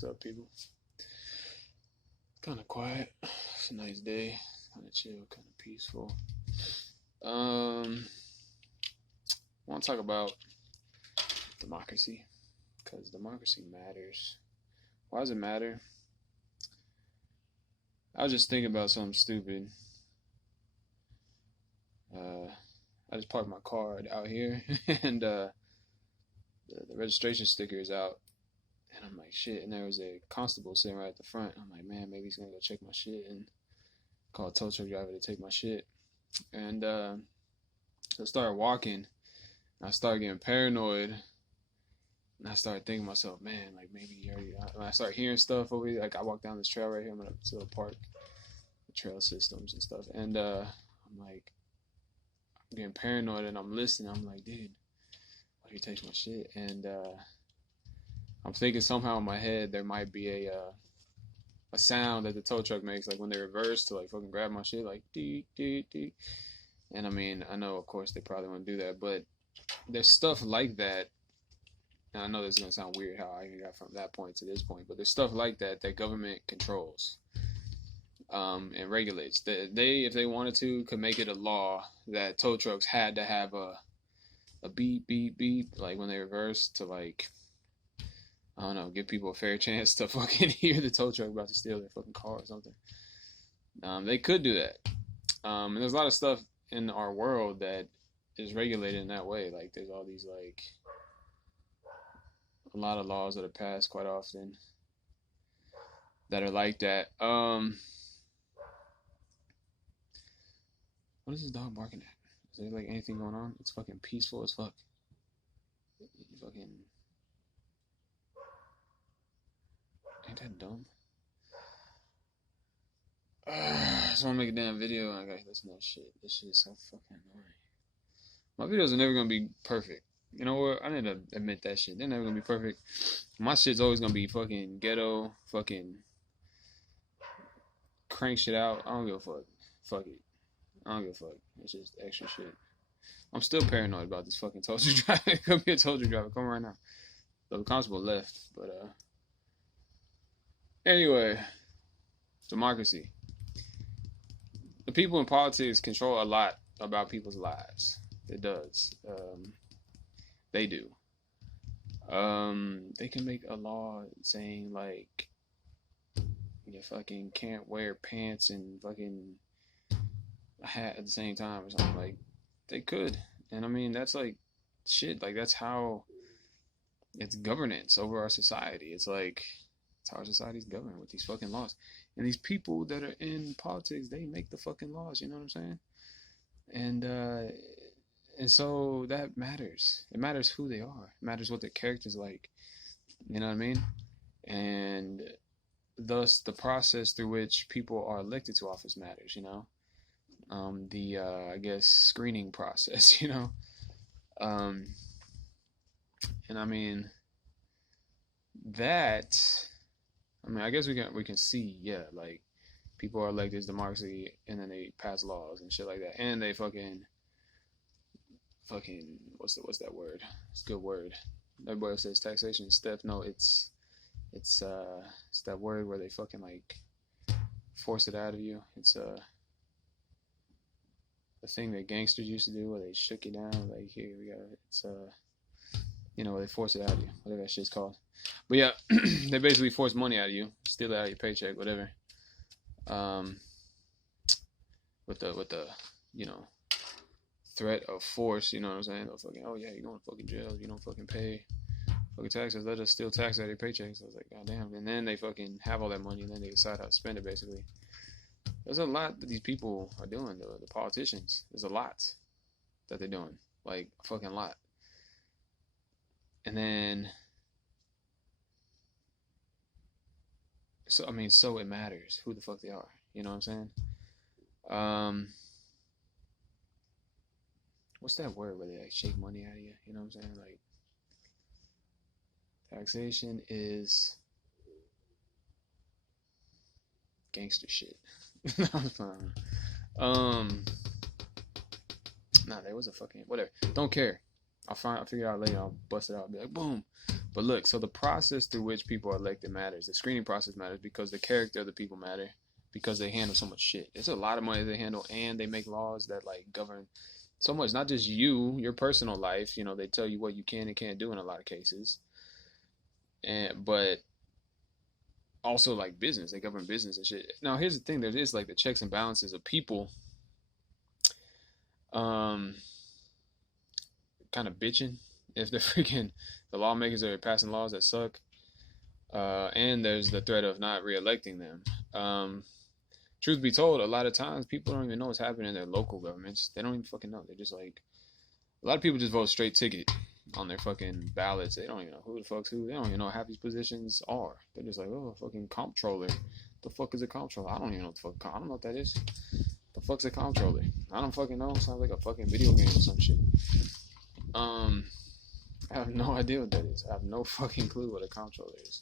What's up, people? Kind of quiet. It's a nice day. Kind of chill, kind of peaceful. I want to talk about democracy because democracy matters. Why does it matter? I was just thinking about something stupid. I just parked my car out here, and the registration sticker is out. And I'm like, shit. And there was a constable sitting right at the front. I'm like, man, maybe he's going to go check my shit and call a tow truck driver to take my shit. And so I started walking. And I started getting paranoid. And I started thinking to myself, man, like maybe you already. When I start hearing stuff over here, like I walk down this trail right here. I'm going to the park, the trail systems and stuff. And I'm like, I'm getting paranoid and I'm listening. I'm like, dude, what if he takes my shit? And I'm thinking somehow in my head there might be a sound that the tow truck makes, like when they reverse to like fucking grab my shit, like dee dee dee. And I mean, I know of course they probably wouldn't do that, but there's stuff like that. And I know this is gonna sound weird how I got from that point to this point, but there's stuff like that that government controls and regulates. They, if they wanted to, could make it a law that tow trucks had to have a beep beep beep, like when they reverse to like, I don't know, give people a fair chance to fucking hear the tow truck about to steal their fucking car or something. They could do that. And there's a lot of stuff in our world that is regulated in that way. Like there's all these like a lot of laws that are passed quite often that are like that. What is this dog barking at? Is there like anything going on? It's fucking peaceful as fuck. Fucking. Ain't that dumb? I just want to make a damn video and I gotta listen to that shit. This shit is so fucking annoying. My videos are never gonna be perfect. You know what? I need to admit that shit. They're never gonna be perfect. My shit's always gonna be fucking ghetto, fucking crank shit out. I don't give a fuck. Fuck it. I don't give a fuck. It's just extra shit. I'm still paranoid about this fucking tow truck driver. Come here, tow truck driver. Come right now. The constable left, but anyway, democracy. The people in politics control a lot about people's lives. It does. They do. They can make a law saying like you fucking can't wear pants and fucking a hat at the same time or something. Like they could. And I mean that's like shit. Like that's how it's governance over our society. It's like it's how our society's governed with these fucking laws. And these people that are in politics, they make the fucking laws, you know what I'm saying? And so that matters. It matters who they are. It matters what their character's like. You know what I mean? And thus the process through which people are elected to office matters, you know? I guess screening process, you know? And I mean that I guess we can see, yeah, like people are elected as democracy and then they pass laws and shit like that. And they fucking what's that word? It's a good word. Everybody says taxation stuff. No, it's that word where they fucking like force it out of you. It's the thing that gangsters used to do where they shook you down, like here we got it. It's you know, they force it out of you, whatever that shit's called. But yeah, they basically force money out of you, steal it out of your paycheck, whatever. With the you know, threat of force, you know what I'm saying? They'll fucking, oh yeah, you're going to fucking jail if you don't fucking pay fucking taxes. They'll just steal taxes out of your paycheck. So I was like, goddamn. And then they fucking have all that money and then they decide how to spend it basically. There's a lot that these people are doing, the politicians. There's a lot that they're doing. Like a fucking lot. And then so it matters who the fuck they are. You know what I'm saying? What's that word where they like shake money out of you? You know what I'm saying? Like taxation is gangster shit. Nah, there was a fucking whatever. Don't care. I'll figure it out later. I'll bust it out. I'll be like, boom. But look, so the process through which people are elected matters. The screening process matters because the character of the people matter, because they handle so much shit. It's a lot of money they handle, and they make laws that like govern so much. Not just you, your personal life. You know, they tell you what you can and can't do in a lot of cases, but also like business. They govern business and shit. Now, here's the thing: there is like the checks and balances of people, kind of bitching if the lawmakers are passing laws that suck, and there's the threat of not reelecting them. Truth be told, a lot of times people don't even know what's happening in their local governments. They don't even fucking know. They're just like, a lot of people just vote straight ticket on their fucking ballots. They don't even know who the fuck's who. They don't even know half these positions are. They're just like, oh, fucking comptroller. The fuck is a comptroller? I don't even know what the fuck. I don't know what that is. The fuck's a comptroller? I don't fucking know. It sounds like a fucking video game or some shit. I have no idea what that is. I have no fucking clue what a comptroller is.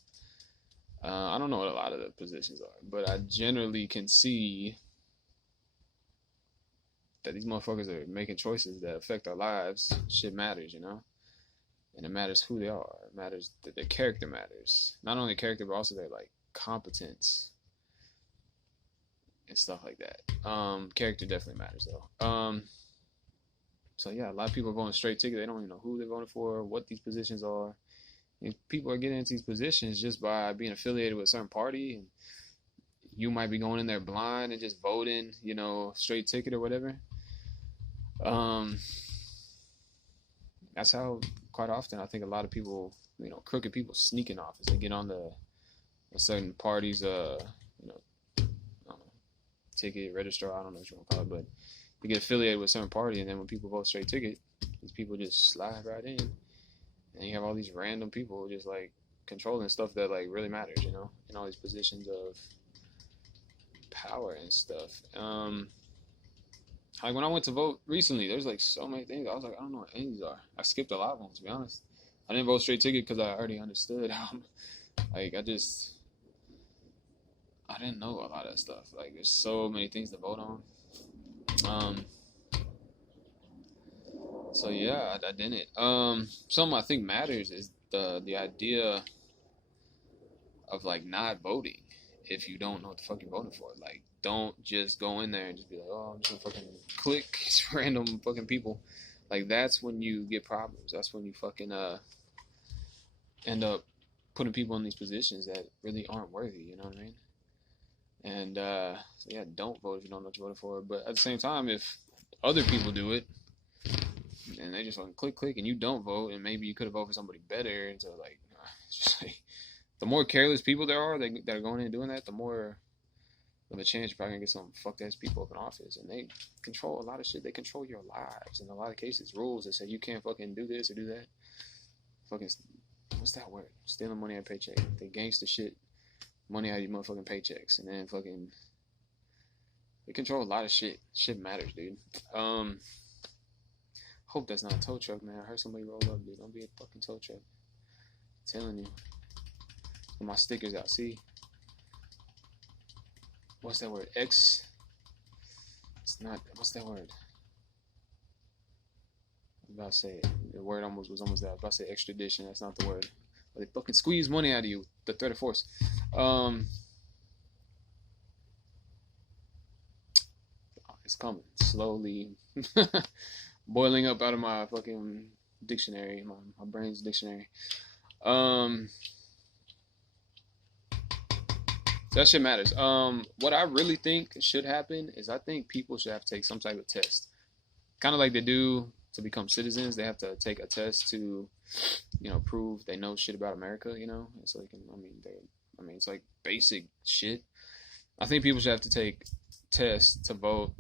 I don't know what a lot of the positions are, but I generally can see that these motherfuckers are making choices that affect our lives. Shit matters, you know? And it matters who they are. It matters that their character matters. Not only character, but also their, like, competence and stuff like that. Character definitely matters, though. So, yeah, a lot of people are going straight ticket. They don't even know who they're voting for, what these positions are. And people are getting into these positions just by being affiliated with a certain party. And you might be going in there blind and just voting, you know, straight ticket or whatever. That's how, quite often, I think a lot of people, you know, crooked people sneak in office. They get on a certain party's, you know, I don't know, ticket, registrar, I don't know what you want to call it, but they get affiliated with a certain party, and then when people vote straight ticket, these people just slide right in. And you have all these random people just, like, controlling stuff that, like, really matters, you know, in all these positions of power and stuff. Like, when I went to vote recently, there's, like, so many things. I was like, I don't know what any of these are. I skipped a lot of them, to be honest. I didn't vote straight ticket because I already understood how, like, I didn't know a lot of that stuff. Like, there's so many things to vote on. So yeah, I didn't. Something I think matters is the idea of like not voting if you don't know what the fuck you're voting for. Like, don't just go in there and just be like, oh, I'm just gonna fucking click random fucking people. Like, that's when you get problems. That's when you fucking end up putting people in these positions that really aren't worthy. You know what I mean? And so yeah, don't vote if you don't know what you're voting for. But at the same time, if other people do it, and they just fucking click, and you don't vote, and maybe you could have voted for somebody better. And so, like, it's just like, the more careless people there are that are going in and doing that, the more of a chance you're probably gonna get some fucked ass people up in office. And they control a lot of shit. They control your lives in a lot of cases. Rules that say you can't fucking do this or do that. Fucking, what's that word? Stealing money out of paycheck. They gangster shit money out of your motherfucking paychecks, and then fucking they control a lot of shit. Shit matters, dude. Hope that's not a tow truck, man. I heard somebody roll up, dude. Don't be a fucking tow truck. I'm telling you. Get my stickers out. See? What's that word? It's not. What's that word? I was about to say it. The word was almost there. I was about to say extradition. That's not the word. But they fucking squeeze money out of you. The threat of force. It's coming slowly. Boiling up out of my fucking dictionary, my brain's dictionary. That shit matters. What I really think should happen is I think people should have to take some type of test, kind of like they do to become citizens. They have to take a test to, you know, prove they know shit about America. You know, so they can. I mean, it's like basic shit. I think people should have to take tests to vote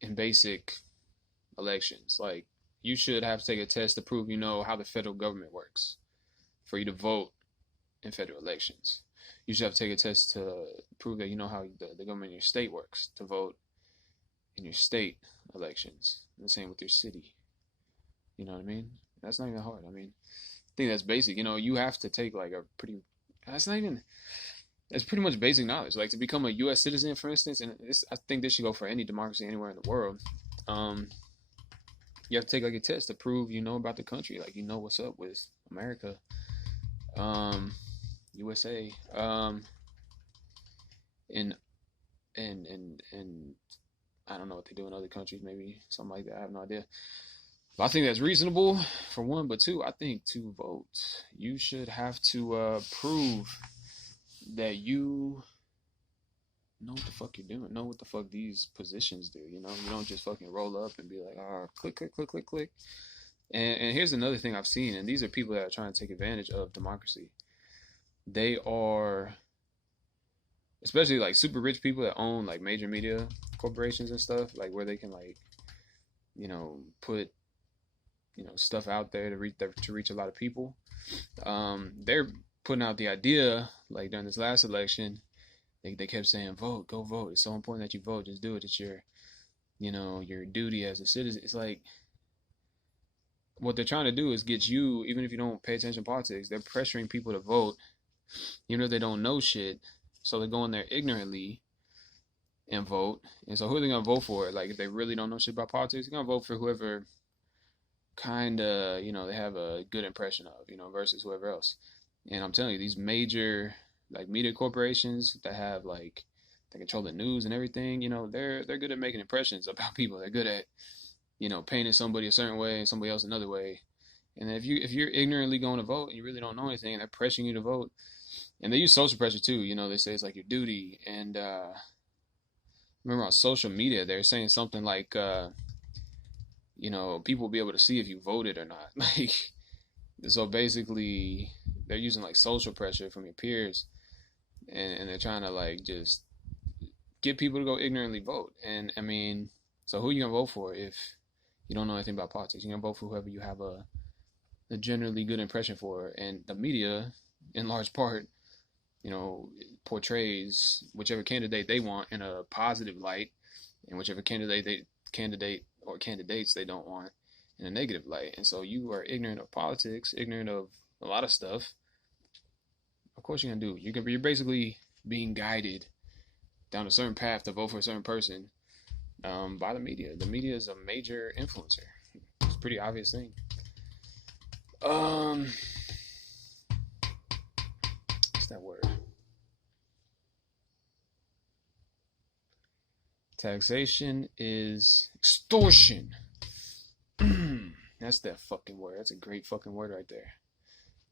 in basic elections. Like, you should have to take a test to prove you know how the federal government works for you to vote in federal elections. You should have to take a test to prove that you know how the government in your state works to vote in your state elections. And the same with your city. You know what I mean? That's not even hard. I mean, I think that's basic. You know, you have to take like that's pretty much basic knowledge. Like, to become a U.S. citizen, for instance, and I think this should go for any democracy anywhere in the world. You you have to take like a test to prove you know about the country, like you know what's up with America, um, USA, and and I don't know what they do in other countries, maybe something like that. I have no idea. But I think that's reasonable for one, but two, I think to vote, you should have to prove that you know what the fuck you're doing, know what the fuck these positions do. You don't just fucking roll up and be like, oh, click, click, click, click, click. And here's another thing I've seen, and these are people that are trying to take advantage of democracy. They are, especially like super rich people that own like major media corporations and stuff, like where they can like, put stuff out there to reach a lot of people. They're putting out the idea like during this last election. They kept saying vote, go vote. It's so important that you vote. Just do it. It's your duty as a citizen. It's like what they're trying to do is get you, even if you don't pay attention to politics, they're pressuring people to vote, even if they don't know shit. So they go in there ignorantly and vote. And so who are they gonna vote for? Like if they really don't know shit about politics, they're gonna vote for whoever kind of they have a good impression of, versus whoever else. And I'm telling you, these major like media corporations that have like they control the news and everything, they're good at making impressions about people. They're good at painting somebody a certain way and somebody else another way. And if you're ignorantly going to vote and you really don't know anything and they're pressuring you to vote, and they use social pressure too, they say it's like your duty. And remember on social media they're saying something like people will be able to see if you voted or not. Like, so basically they're using like social pressure from your peers, and they're trying to like just get people to go ignorantly vote. And I mean, so who are you gonna vote for if you don't know anything about politics? You're gonna vote for whoever you have a generally good impression for. And the media, in large part, portrays whichever candidate they want in a positive light, and whichever candidate or candidates they don't want in a negative light. And so you are ignorant of politics, ignorant of a lot of stuff. Of course you're gonna do. You're basically being guided down a certain path to vote for a certain person by the media. The media is a major influencer. It's a pretty obvious thing. What's that word? Taxation is extortion. That's that fucking word. That's a great fucking word right there.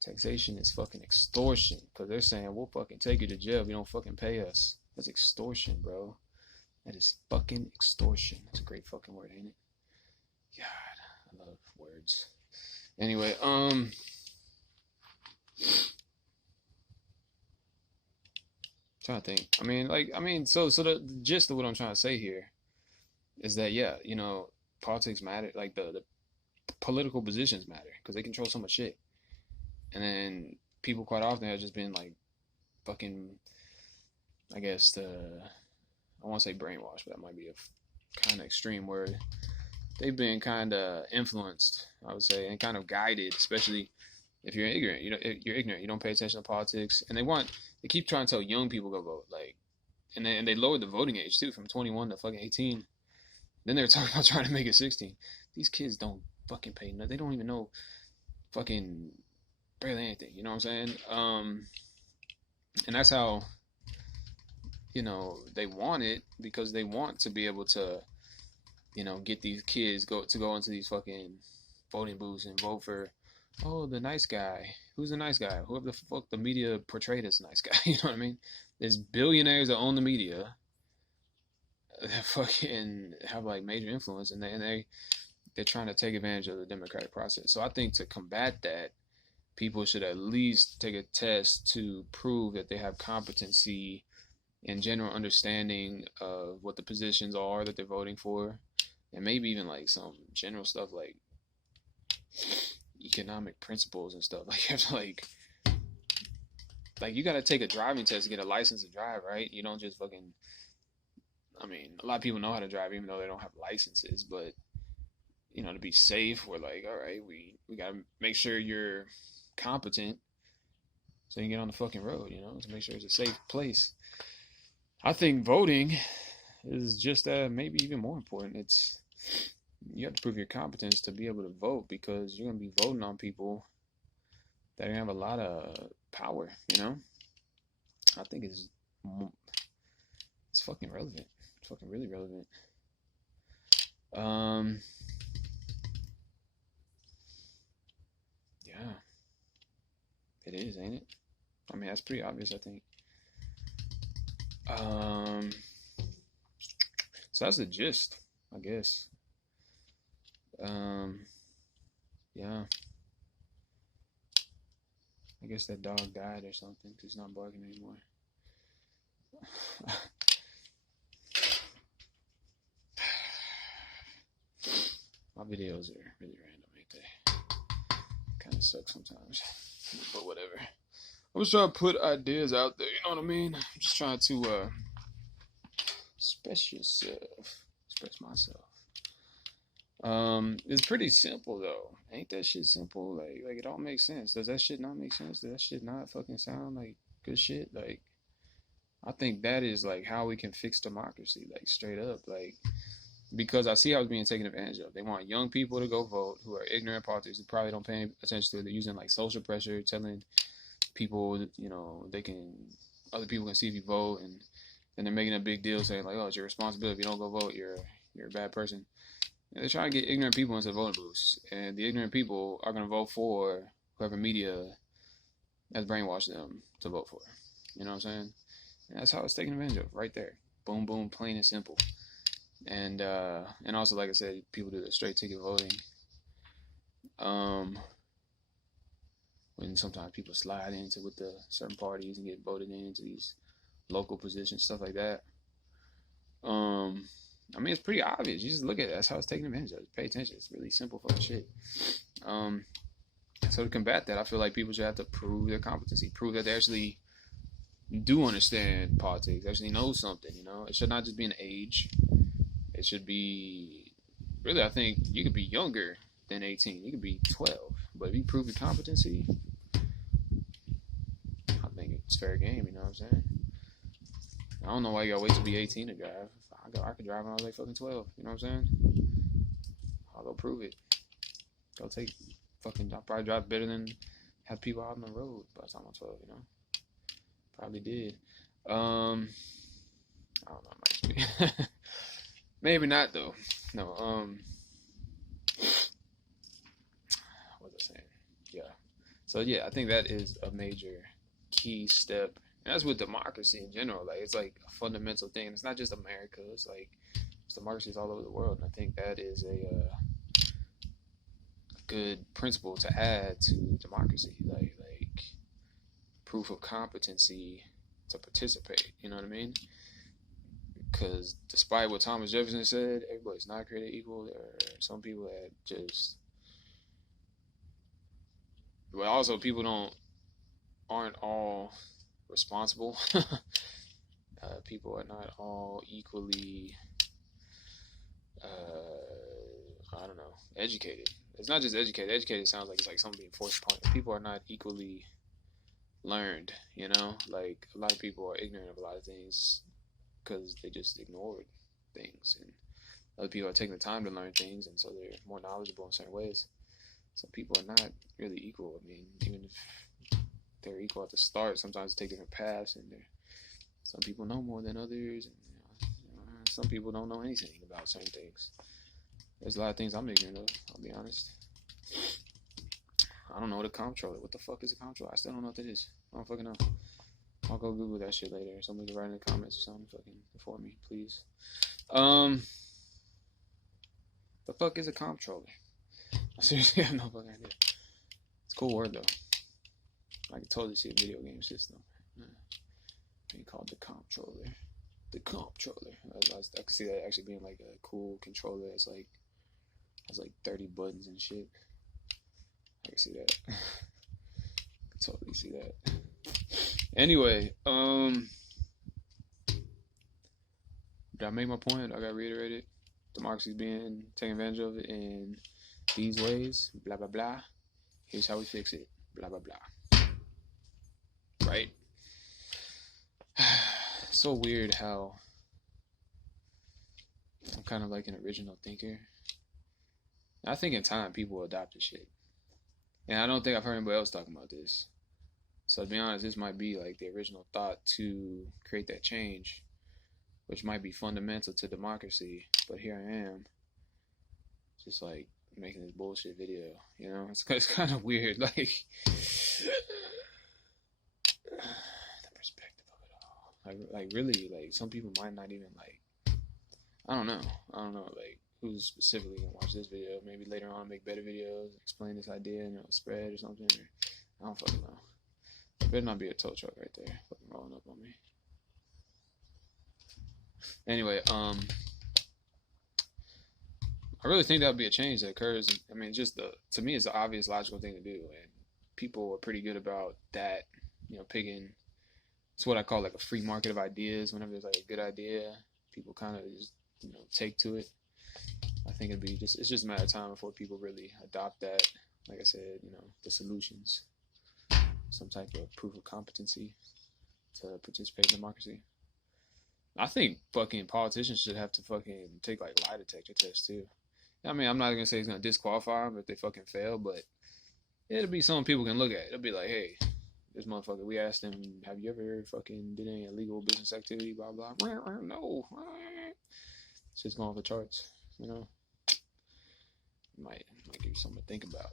Taxation is fucking extortion. Because they're saying, we'll fucking take you to jail if you don't fucking pay us. That's extortion, bro. That is fucking extortion. That's a great fucking word, ain't it? God, I love words. Anyway, trying to think. So the gist of what I'm trying to say here is that, yeah, politics matter. Like the political positions matter because they control so much shit. And then people quite often have just been like fucking, I guess I want to say brainwashed, but that might be a kind of extreme word. They've been kind of influenced, I would say, and kind of guided, especially if you're ignorant. You're ignorant. You don't pay attention to politics, and they keep trying to tell young people go vote, like, and they lowered the voting age too from 21 to fucking 18. Then they're talking about trying to make it 16. These kids don't fucking pay nothing. They don't even know fucking barely anything. You know what I'm saying? And that's how they want it, because they want to be able to get these kids go into these fucking voting booths and vote for the nice guy. Who's the nice guy? Whoever the fuck the media portrayed as nice guy. You know what I mean? There's billionaires that own the media that fucking have like major influence, and they're trying to take advantage of the democratic process. So I think to combat that, people should at least take a test to prove that they have competency and general understanding of what the positions are that they're voting for, and maybe even like some general stuff like economic principles and stuff. Like you have to like you got to take a driving test to get a license to drive, right? You don't just fucking. I mean, a lot of people know how to drive even though they don't have licenses, but to be safe, we're like, all right, we gotta make sure you're competent so you can get on the fucking road, to make sure it's a safe place. I think voting is just maybe even more important. It's you have to prove your competence to be able to vote, because you're gonna be voting on people that have a lot of power. I think it's fucking relevant. It's fucking really relevant. Um, yeah, it is, ain't it? I mean, that's pretty obvious, I think. Um, so that's the gist, I guess. Um, yeah, I guess that dog died or something because he's not barking anymore. My videos are really random, ain't they? Kind of suck sometimes, but whatever. I'm just trying to put ideas out there, you know what I mean? I'm just trying to express myself. It's pretty simple though. Ain't that shit simple? Like it all makes sense. Does that shit not make sense? Does that shit not fucking sound like good shit? Like, I think that is like how we can fix democracy, like straight up. Like, because I see how it's being taken advantage of. They want young people to go vote who are ignorant politics, who probably don't pay attention to it. They're using like social pressure, telling people, other people can see if you vote, and then they're making a big deal saying like, oh, it's your responsibility. If you don't go vote, you're a bad person. And they're trying to get ignorant people into voting booths, and the ignorant people are going to vote for whoever media has brainwashed them to vote for. You know what I'm saying? And that's how it's taken advantage of, right there. Boom, boom, plain and simple. And also, like I said, people do the straight ticket voting. When sometimes people slide into with the certain parties and get voted into these local positions, stuff like that. I mean, it's pretty obvious. You just look at it. That's how it's taking advantage of it. Pay attention. It's really simple fucking shit. So to combat that, I feel like people should have to prove their competency, prove that they actually do understand politics, actually know something. It should not just be an age. It should be, really, I think you could be younger than 18. You could be 12. But if you prove your competency, I think it's fair game. You know what I'm saying? I don't know why you gotta wait to be 18 to drive. I could drive when I was like fucking 12. You know what I'm saying? I'll go prove it. I'll probably drive better than have people out on the road by the time I'm 12, Probably did. I don't know. Maybe not, though. No, what was I saying? Yeah. So, yeah, I think that is a major key step. And that's with democracy in general. Like, it's like a fundamental thing. It's not just America. It's like democracies all over the world. And I think that is a good principle to add to democracy. Like proof of competency to participate. You know what I mean? Because despite what Thomas Jefferson said, everybody's not created equal. There are some people that just, but also people aren't all responsible. People are not all equally, I don't know, educated. It's not just educated. Educated sounds like it's like something being forced upon you. People are not equally learned. Like a lot of people are ignorant of a lot of things because they just ignored things, and other people are taking the time to learn things, and so they're more knowledgeable in certain ways. So people are not really equal. I mean, even if they're equal at the start, sometimes they take different paths, and some people know more than others, and some people don't know anything about certain things. There's a lot of things I'm ignorant of, I'll be honest. I don't know what a comptroller. What the fuck is a comptroller? I still don't know what that is. I don't fucking know. I'll go Google that shit later. Somebody can write in the comments or something fucking for me, please. The fuck is a comptroller? I seriously have no fucking idea. It's a cool word though. I can totally see a video game system being called the comptroller. The comptroller. I can see that actually being like a cool controller. It's like has like 30 buttons and shit. I can see that. I can totally see that. Anyway, did I make my point? I got reiterated. Democracy's being taken advantage of in these ways. Blah blah blah. Here's how we fix it. Blah blah blah. Right? So weird how I'm kind of like an original thinker, I think in time people will adopt this shit. And I don't think I've heard anybody else talking about this. So to be honest, this might be like the original thought to create that change, which might be fundamental to democracy. But here I am, just like making this bullshit video. You know, it's kind of weird. Like the perspective of it all. Like really, like some people might not even like. I don't know. Like who's specifically gonna watch this video? Maybe later on make better videos, explain this idea, and it'll spread or something. Or, I don't fucking know. There better not be a tow truck right there, fucking rolling up on me. Anyway, I really think that would be a change that occurs. I mean, just to me, it's the obvious, logical thing to do, and people are pretty good about that. You know, picking. It's what I call like a free market of ideas. Whenever there's like a good idea, people kind of just take to it. I think it's just a matter of time before people really adopt that. Like I said, the solutions, some type of proof of competency to participate in democracy. I think fucking politicians should have to fucking take like lie detector tests too. I mean, I'm not gonna say it's gonna disqualify them if they fucking fail, but it'll be something people can look at. It'll be like, hey, this motherfucker, we asked him, have you ever fucking did any illegal business activity, blah, blah. No. Shit's going off the charts, Might give you something to think about.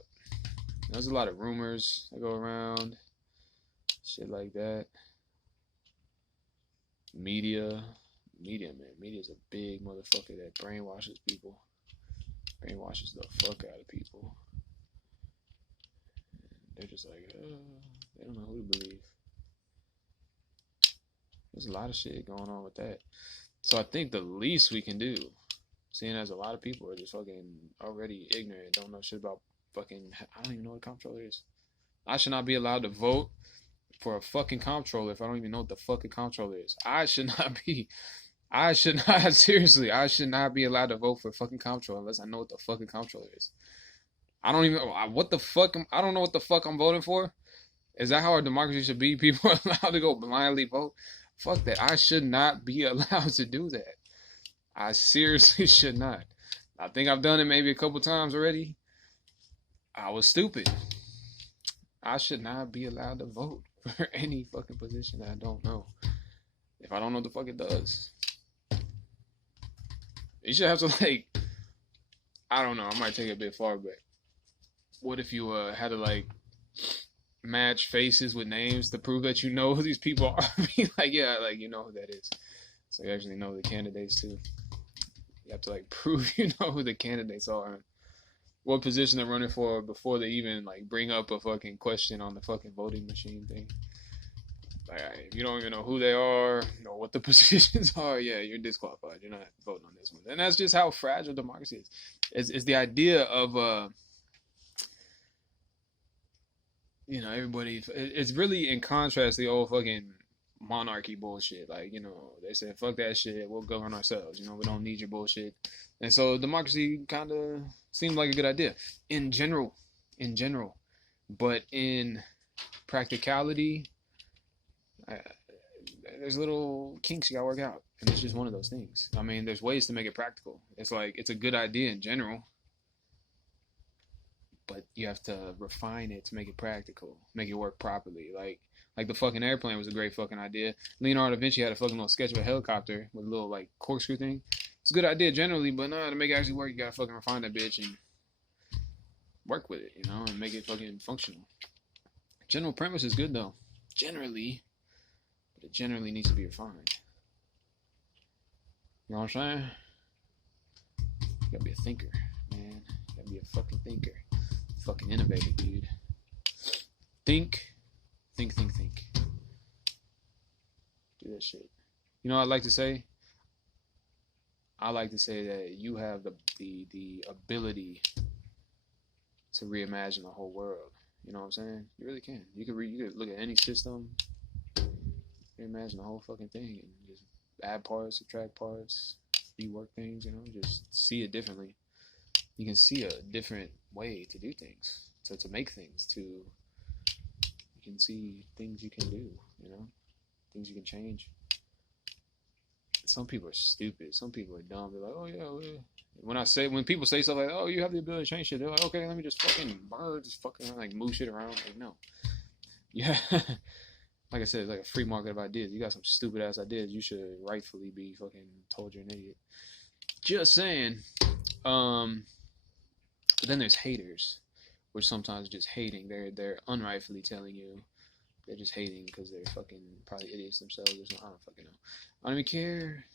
There's a lot of rumors that go around, shit like that. Media, man. Media's a big motherfucker that brainwashes people. Brainwashes the fuck out of people. They're just like, they don't know who to believe. There's a lot of shit going on with that. So I think the least we can do, seeing as a lot of people are just fucking already ignorant, don't know shit about fucking, I don't even know what a comptroller is. I should not be allowed to vote for a fucking comptroller if I don't even know what the fuck a comptroller is. I should not, seriously, I should not be allowed to vote for a fucking comptroller unless I know what the fucking comptroller is. I don't even, what the fuck, I don't know what the fuck I'm voting for. Is that how our democracy should be? People are allowed to go blindly vote? Fuck that. I should not be allowed to do that. I seriously should not. I think I've done it maybe a couple times already. I was stupid. I should not be allowed to vote for any fucking position that I don't know. If I don't know what the fuck it does. You should have to like, I don't know, I might take it a bit far, but what if you had to like match faces with names to prove that you know who these people are? Like, yeah, like you know who that is. So you actually know the candidates too. You have to like prove you know who the candidates are and what position they're running for before they even like bring up a fucking question on the fucking voting machine thing. Like, if you don't even know who they are or what the positions are, yeah, you're disqualified. You're not voting on this one. And that's just how fragile democracy is. It's the idea of everybody. It's really in contrast to the old fucking monarchy bullshit. Like, they said, fuck that shit. We'll govern ourselves. We don't need your bullshit. And so democracy kind of seemed like a good idea in general. But in practicality, there's little kinks you gotta work out. And it's just one of those things. I mean, there's ways to make it practical. It's like, it's a good idea in general. But you have to refine it to make it practical, make it work properly. Like the fucking airplane was a great fucking idea. Leonardo da Vinci had a fucking little sketch of a helicopter with a little like corkscrew thing. It's a good idea generally, but to make it actually work, you gotta fucking refine that bitch and work with it, and make it fucking functional. General premise is good though, generally, but it generally needs to be refined. You know what I'm saying? You gotta be a thinker, man. You gotta be a fucking thinker. Fucking innovative, dude. Think. Do that shit. You know what I like to say? I like to say that you have the ability to reimagine the whole world. You know what I'm saying? You really can. You could look at any system, reimagine the whole fucking thing, and just add parts, subtract parts, rework things. Just see it differently. You can see a different way to do things, to make things, you can see things you can do, things you can change. some people are stupid. Some people are dumb. They're like, oh yeah, well. When people say stuff like, oh, you have the ability to change shit, they're like, okay, let me just fucking just fucking like move shit around. Like, no. Yeah. Like I said, it's like a free market of ideas. You got some stupid ass ideas. You should rightfully be fucking told you're an idiot. Just saying. But then there's haters, which sometimes just hating. They're unrightfully telling you they're just hating because they're fucking probably idiots themselves or something. I don't fucking know. I don't even care.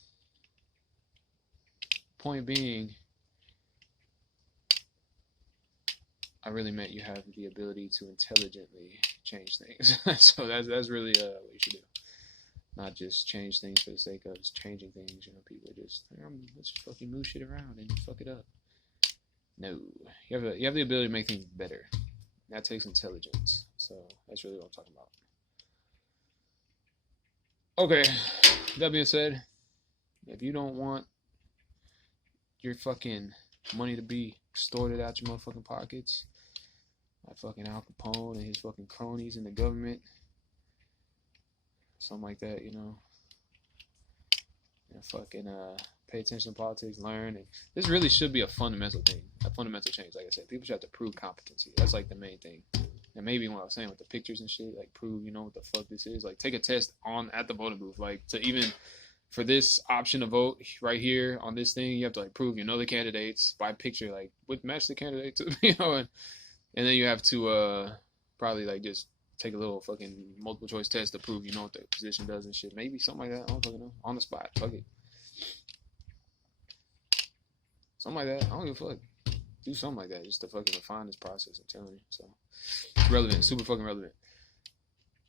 Point being, I really meant you have the ability to intelligently change things. So that's really what you should do. Not just change things for the sake of changing things. You know, people are just let's just fucking move shit around and fuck it up. No, you have the ability to make things better. That takes intelligence. So that's really what I'm talking about. Okay, that being said, if you don't want your fucking money to be extorted out your motherfucking pockets by fucking Al Capone and his fucking cronies in the government, something like that, you know, and fucking pay attention to politics, learn, and this really should be a fundamental thing, a fundamental change. Like I said, people should have to prove competency. That's like the main thing. And maybe what I was saying with the pictures and shit, like prove, you know, what the fuck this is. Like take a test at the voting booth, like to even for this option to vote right here on this thing, you have to like prove you know the candidates by picture, like would match the candidate to, you know, and then you have to probably like just take a little fucking multiple choice test to prove you know what the position does and shit. Maybe something like that. I don't fucking know. On the spot. Fuck it. Something like that. I don't give a fuck. Do something like that just to fucking refine this process. I'm telling you. So relevant. Super fucking relevant.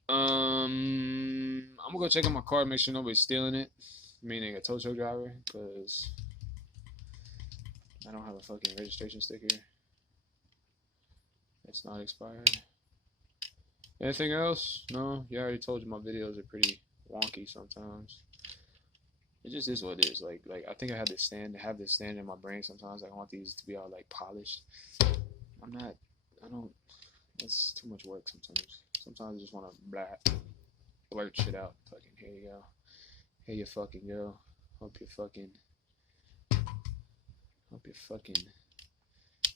I'm gonna go check out my car, make sure nobody's stealing it, meaning a tow truck driver, because I don't have a fucking registration sticker. It's not expired. Anything else? No? Yeah, I already told you my videos are pretty wonky sometimes. It just is what it is. Like I think I have this stand in my brain sometimes. I want these to be all like polished. I don't, it's too much work sometimes. Sometimes I just want to blurt shit out. Fucking, here you go. Here you fucking go. Hope you fucking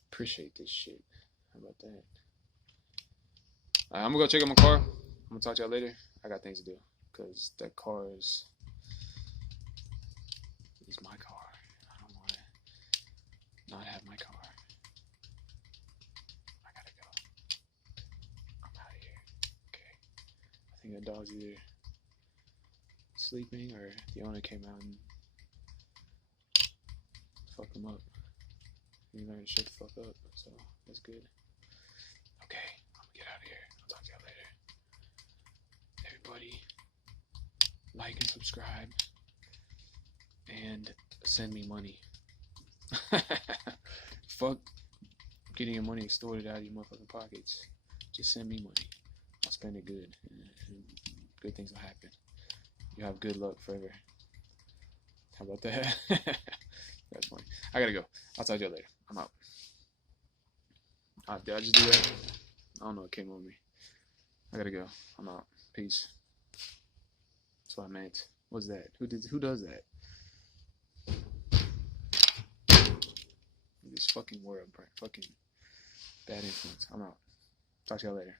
appreciate this shit. How about that? I'm gonna go check out my car. I'm gonna talk to y'all later. I got things to do because that car is my car. I don't want to not have my car. I gotta go. I'm out of here. Okay. I think that dog's either sleeping or the owner came out and fucked him up. He learned to shut the fuck up, so that's good. Okay, I'm gonna get out of here. I'll talk to y'all later. Everybody, like and subscribe, and send me money. Fuck getting your money extorted out of your motherfucking pockets. Just send me money. I'll spend it good, and good things will happen. You have good luck forever. How about that? That's funny. I gotta go. I'll talk to you later. I'm out. Did I just do that? I don't know. It came on me. I gotta go. I'm out. Peace. That's what I meant. What's that? Who does that? This fucking world, fucking bad influence. I'm out. Talk to y'all later.